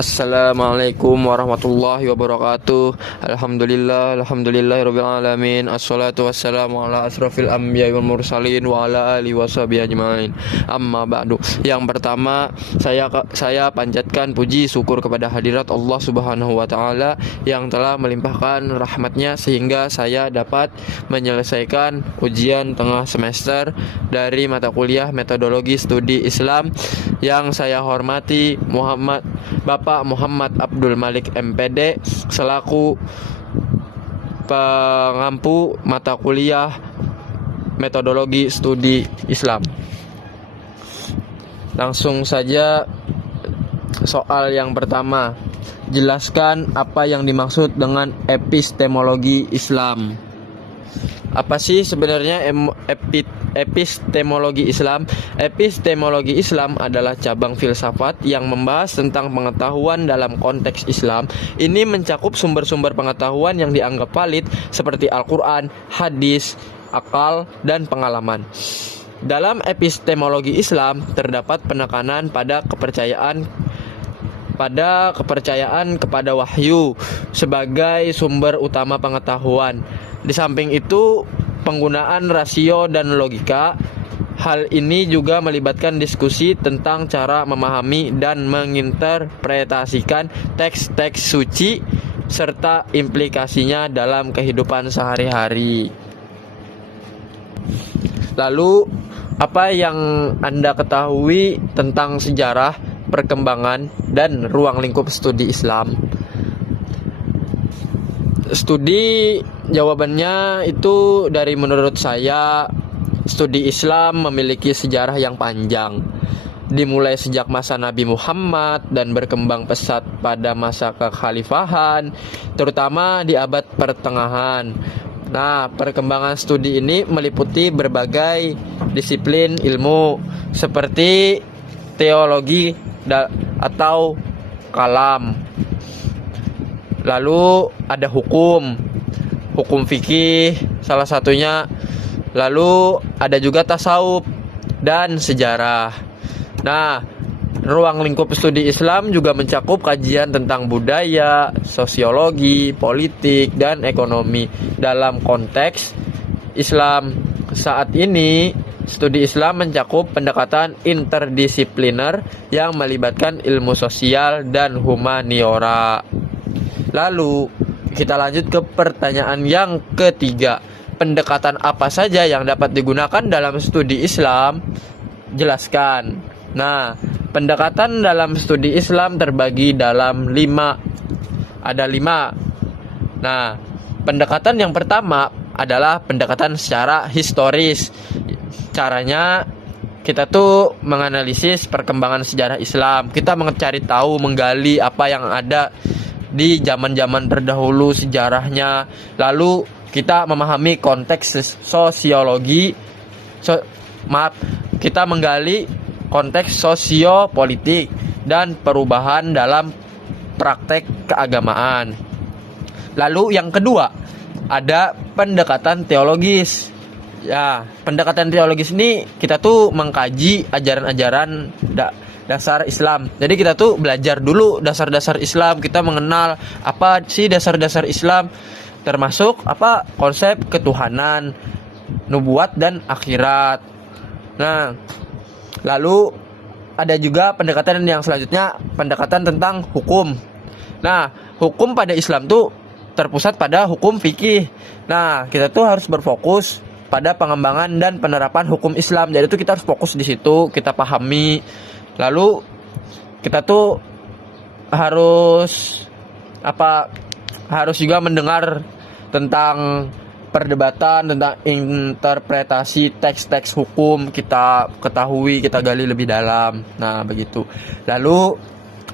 Assalamualaikum warahmatullahi wabarakatuh. Alhamdulillahirabbil alamin. Assalatu wassalamu ala asrofil anbiya'i wal mursalin wa ala alihi washabihi ajmain. Amma ba'du. Yang pertama, saya panjatkan puji syukur kepada hadirat Allah Subhanahu wa taala yang telah melimpahkan rahmatnya sehingga saya dapat menyelesaikan ujian tengah semester dari mata kuliah Metodologi Studi Islam yang saya hormati Bapak Muhammad Abdul Malik MPD selaku pengampu mata kuliah Metodologi Studi Islam. Langsung saja soal yang pertama. Jelaskan apa yang dimaksud dengan epistemologi Islam. Apa sih sebenarnya epistemologi Islam? Epistemologi Islam adalah cabang filsafat yang membahas tentang pengetahuan dalam konteks Islam. Ini mencakup sumber-sumber pengetahuan yang dianggap valid seperti Al-Quran, hadis, akal, dan pengalaman. Dalam epistemologi Islam terdapat penekanan pada kepercayaan kepada wahyu sebagai sumber utama pengetahuan. Di samping itu, penggunaan rasio dan logika. Hal ini juga melibatkan diskusi tentang cara memahami dan menginterpretasikan teks-teks suci serta implikasinya dalam kehidupan sehari-hari. Lalu, apa yang Anda ketahui tentang sejarah, perkembangan, dan ruang lingkup studi Islam? Studi jawabannya itu dari menurut saya, studi Islam memiliki sejarah yang panjang, dimulai sejak masa Nabi Muhammad dan berkembang pesat pada masa kekhalifahan, terutama di abad pertengahan. Nah, perkembangan studi ini meliputi berbagai disiplin ilmu seperti teologi atau kalam. Lalu ada hukum fikih salah satunya. Lalu ada juga tasawuf dan sejarah. Nah, ruang lingkup studi Islam juga mencakup kajian tentang budaya, sosiologi, politik, dan ekonomi. Dalam konteks Islam saat ini, studi Islam mencakup pendekatan interdisipliner yang melibatkan ilmu sosial dan humaniora. Lalu kita lanjut ke pertanyaan yang ketiga. Pendekatan apa saja yang dapat digunakan dalam studi Islam? Jelaskan. Nah, pendekatan dalam studi Islam terbagi dalam 5. Ada 5. Nah, pendekatan yang pertama adalah pendekatan secara historis. Caranya kita tuh menganalisis perkembangan sejarah Islam. Kita mencari tahu, menggali apa yang ada di zaman-zaman terdahulu sejarahnya. Lalu kita memahami konteks sosiologi. Kita menggali konteks sosiopolitik dan perubahan dalam praktek keagamaan. Lalu yang kedua, ada pendekatan teologis. Ya, pendekatan teologis ini kita tuh mengkaji ajaran-ajaran dasar Islam. Jadi kita tuh belajar dulu dasar-dasar Islam, kita mengenal apa sih dasar-dasar Islam, termasuk apa konsep ketuhanan, nubuat dan akhirat. Nah, lalu ada juga pendekatan yang selanjutnya, pendekatan tentang hukum. Nah, hukum pada Islam tuh terpusat pada hukum fikih. Nah, kita tuh harus berfokus pada pengembangan dan penerapan hukum Islam. Jadi tuh kita harus fokus di situ, kita pahami. Lalu kita tuh harus juga mendengar tentang perdebatan, tentang interpretasi teks-teks hukum, kita ketahui, kita gali lebih dalam. Nah, begitu. Lalu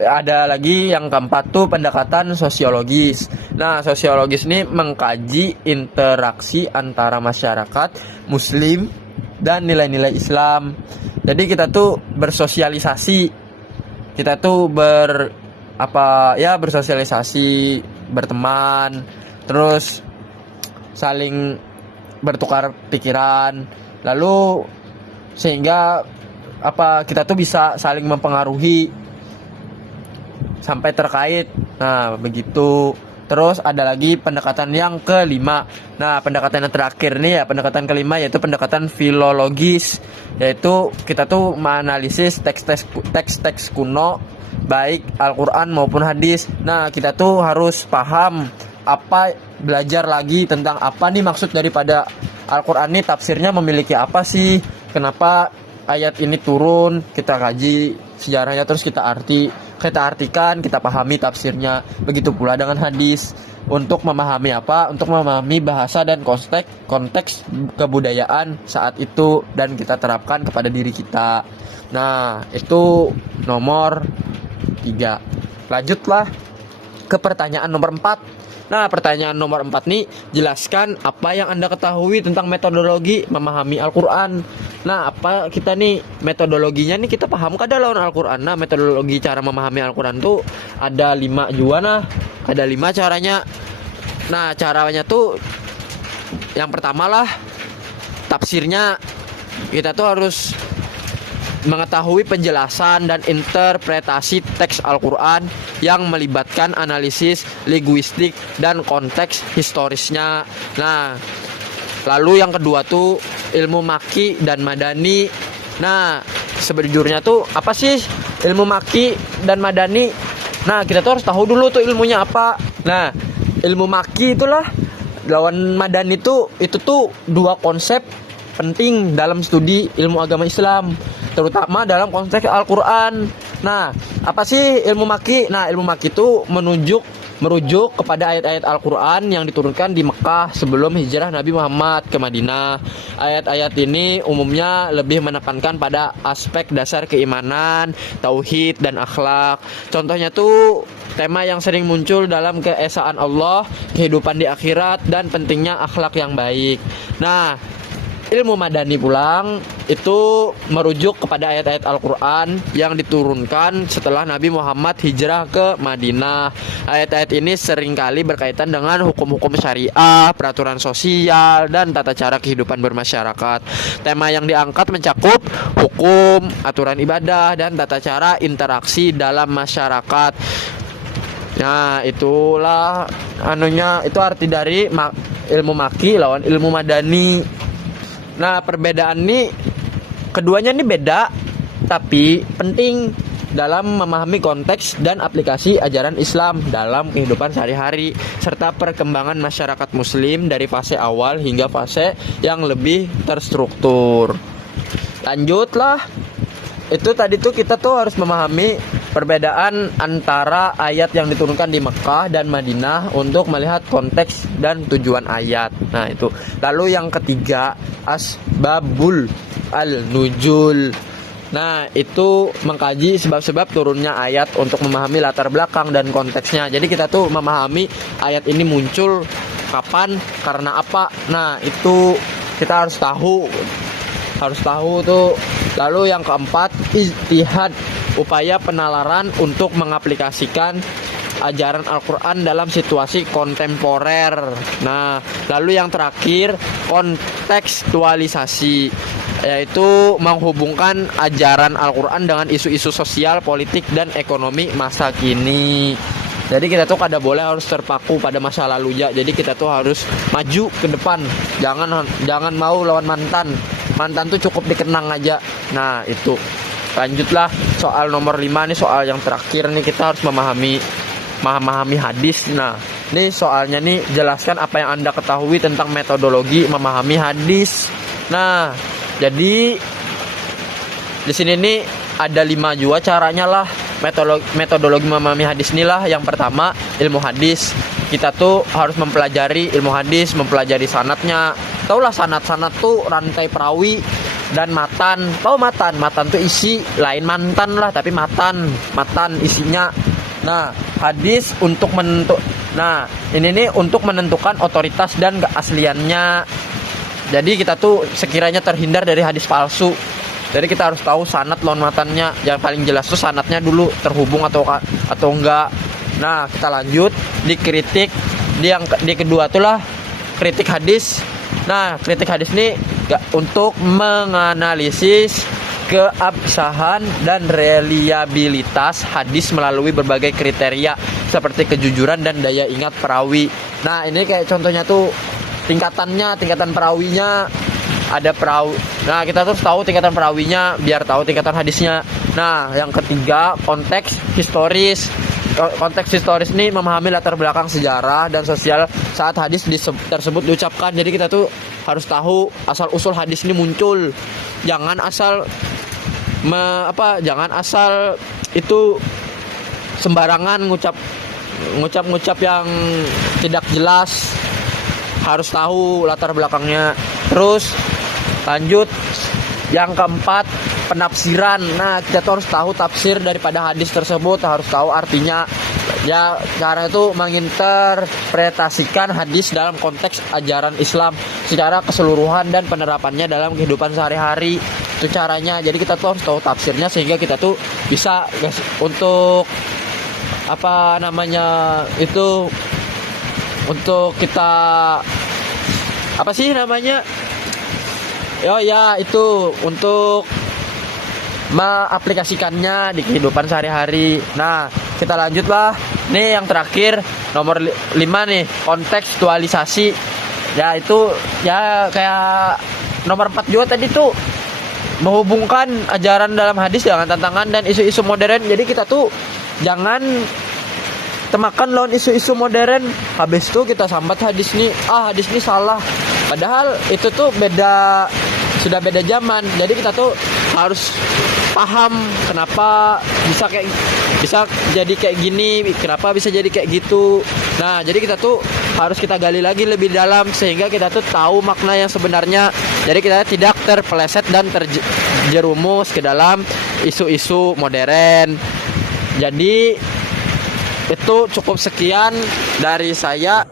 ada lagi yang keempat tuh pendekatan sosiologis. Nah, sosiologis ini mengkaji interaksi antara masyarakat Muslim dan nilai-nilai Islam. Jadi kita tuh bersosialisasi, kita tuh bersosialisasi, berteman, terus saling bertukar pikiran, lalu sehingga kita tuh bisa saling mempengaruhi sampai terkait. Nah, begitu. Terus ada lagi pendekatan yang kelima. Nah, pendekatan yang terakhir nih ya, pendekatan kelima yaitu pendekatan filologis. Yaitu kita tuh menganalisis teks-teks kuno baik Al-Qur'an maupun hadis. Nah, kita tuh harus paham belajar lagi tentang apa nih maksud daripada Al-Qur'an ini, tafsirnya memiliki apa sih? Kenapa ayat ini turun? Kita kaji sejarahnya, terus kita artikan, kita pahami tafsirnya. Begitu pula dengan hadis. Untuk memahami apa? Untuk memahami bahasa dan konteks kebudayaan saat itu dan kita terapkan kepada diri kita. Nah, itu nomor 3. Lanjutlah ke pertanyaan nomor 4. Nah, pertanyaan nomor 4 nih, jelaskan apa yang Anda ketahui tentang metodologi memahami Al-Qur'an. Nah, apa kita nih metodologinya nih kita paham kan dalam Al-Qur'an. Nah, metodologi cara memahami Al-Qur'an tuh ada 5 juga nah. Ada 5 caranya. Nah, caranya tuh yang pertama lah tafsirnya. Kita tuh harus mengetahui penjelasan dan interpretasi teks Al-Qur'an yang melibatkan analisis linguistik dan konteks historisnya. Nah, lalu yang kedua tuh ilmu maki dan madani. Nah, sejujurnya tuh apa sih ilmu maki dan madani? Nah, kita tuh harus tahu dulu tuh ilmunya apa. Nah, ilmu maki itulah lawan madani itu tuh dua konsep penting dalam studi ilmu agama Islam, terutama dalam konteks Al-Qur'an. Nah, apa sih ilmu maki? Nah, ilmu maki itu merujuk kepada ayat-ayat Al-Qur'an yang diturunkan di Mekah sebelum hijrah Nabi Muhammad ke Madinah. Ayat-ayat ini umumnya lebih menekankan pada aspek dasar keimanan, tauhid dan akhlak. Contohnya tuh tema yang sering muncul dalam keesaan Allah, kehidupan di akhirat dan pentingnya akhlak yang baik. Nah, ilmu madani pulang itu merujuk kepada ayat-ayat Al-Qur'an yang diturunkan setelah Nabi Muhammad hijrah ke Madinah. Ayat-ayat ini seringkali berkaitan dengan hukum-hukum syariah, peraturan sosial, dan tata cara kehidupan bermasyarakat. Tema yang diangkat mencakup hukum, aturan ibadah, dan tata cara interaksi dalam masyarakat. Nah, itulah itu arti dari ilmu maki lawan ilmu madani. Nah, perbedaan nih keduanya nih beda tapi penting dalam memahami konteks dan aplikasi ajaran Islam dalam kehidupan sehari-hari serta perkembangan masyarakat muslim dari fase awal hingga fase yang lebih terstruktur. Lanjutlah. Itu tadi tuh kita tuh harus memahami perbedaan antara ayat yang diturunkan di Mekah dan Madinah untuk melihat konteks dan tujuan ayat. Nah, itu. Lalu yang ketiga, asbabul al-nuzul. Nah, itu mengkaji sebab-sebab turunnya ayat untuk memahami latar belakang dan konteksnya. Jadi kita tuh memahami ayat ini muncul kapan, karena apa. Nah, itu kita harus tahu tuh. Lalu yang keempat, ijtihad, upaya penalaran untuk mengaplikasikan ajaran Al-Qur'an dalam situasi kontemporer. Nah, lalu yang terakhir, kontekstualisasi, yaitu menghubungkan ajaran Al-Qur'an dengan isu-isu sosial, politik, dan ekonomi masa kini. Jadi kita tuh kada boleh harus terpaku pada masa lalu ya. Jadi kita tuh harus maju ke depan. Jangan mau lawan mantan. Mantan tuh cukup dikenang aja. Nah, itu. Lanjutlah soal nomor 5 nih, soal yang terakhir nih, kita harus memahami hadis. Nah, ini soalnya nih, jelaskan apa yang Anda ketahui tentang metodologi memahami hadis. Nah, jadi di sini nih ada 5 juga caranya lah. Metodologi memahami hadis inilah. Yang pertama, ilmu hadis. Kita tuh harus mempelajari ilmu hadis, mempelajari sanadnya. Taulah sanad tuh rantai perawi dan matan. Tahu matan? Matan tuh isi, lain mantan lah, tapi matan isinya. Nah, hadis untuk ini nih untuk menentukan otoritas dan keasliannya. Jadi kita tuh sekiranya terhindar dari hadis palsu. Jadi kita harus tahu sanad lawan matannya. Yang paling jelas tuh sanadnya dulu terhubung atau enggak. Nah, kita lanjut di kritik. Di kedua tuh lah kritik hadis. Nah, kritik hadis ini untuk menganalisis keabsahan dan reliabilitas hadis melalui berbagai kriteria seperti kejujuran dan daya ingat perawi. Nah, ini kayak contohnya tuh tingkatan perawinya ada perawi. Nah, kita terus tahu tingkatan perawinya biar tahu tingkatan hadisnya. Nah, yang ketiga, konteks historis. Konteks historis ini memahami latar belakang sejarah dan sosial saat hadis tersebut diucapkan. Jadi kita tuh harus tahu asal usul hadis ini muncul. Jangan asal jangan asal itu sembarangan ngucap yang tidak jelas. Harus tahu latar belakangnya. Terus lanjut yang keempat, penafsiran. Nah, kita tuh harus tahu tafsir daripada hadis tersebut, harus tahu artinya. Ya, cara itu menginterpretasikan hadis dalam konteks ajaran Islam secara keseluruhan dan penerapannya dalam kehidupan sehari-hari. Itu caranya. Jadi kita tuh harus tahu tafsirnya sehingga kita tuh bisa untuk untuk kita untuk mengaplikasikannya di kehidupan sehari-hari. Nah, kita lanjutlah. Nih yang terakhir, nomor 5 nih, kontekstualisasi. Ya itu ya kayak nomor 4 juga tadi tuh, menghubungkan ajaran dalam hadis dengan tantangan dan isu-isu modern. Jadi kita tuh jangan temakan lawan isu-isu modern. Habis itu kita sambat hadis ini salah. Padahal itu tuh sudah beda zaman. Jadi kita tuh harus paham kenapa bisa jadi kayak gini, kenapa bisa jadi kayak gitu. Nah, jadi kita tuh harus kita gali lagi lebih dalam sehingga kita tuh tahu makna yang sebenarnya. Jadi kita tidak terpeleset dan terjerumus ke dalam isu-isu modern. Jadi itu cukup sekian dari saya.